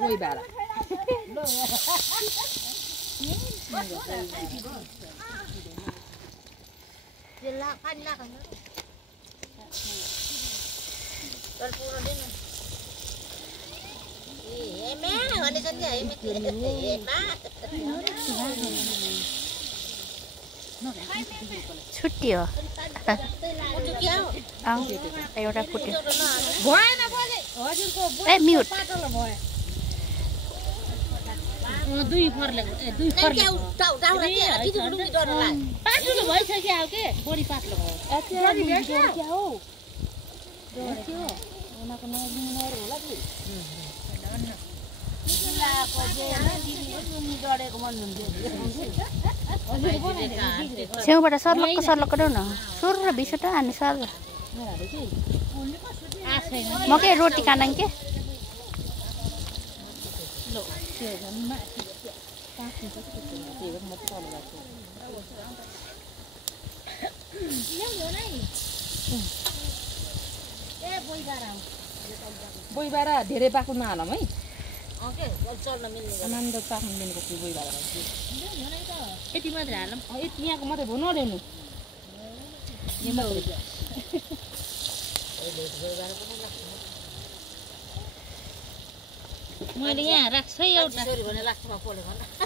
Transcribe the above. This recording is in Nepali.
Vui bà ạ. छुट्टी हो एउटा फुट्यो ए म्युट दुई फर्ले दुई फर्ले पातलो भइसक्यो अब के बढी पातलो भयो क्या हो उनीको नर होला कि छेउबाट सर्लक्क सर्लक्क देऊ न सोर र बिसवटा अनि सर म के रोटी खान के बोइबारा धेरै पाक्नु नहालौँ है चल्न मिल्ने आनन्द पाक्नु मिल्नेको थियो बोइबारा यति मात्रै हालौँ यति यहाँको मात्रै भयो नल्याउनु मैले यहाँ राख्छु है एउटा भने लाग्छ पोलेको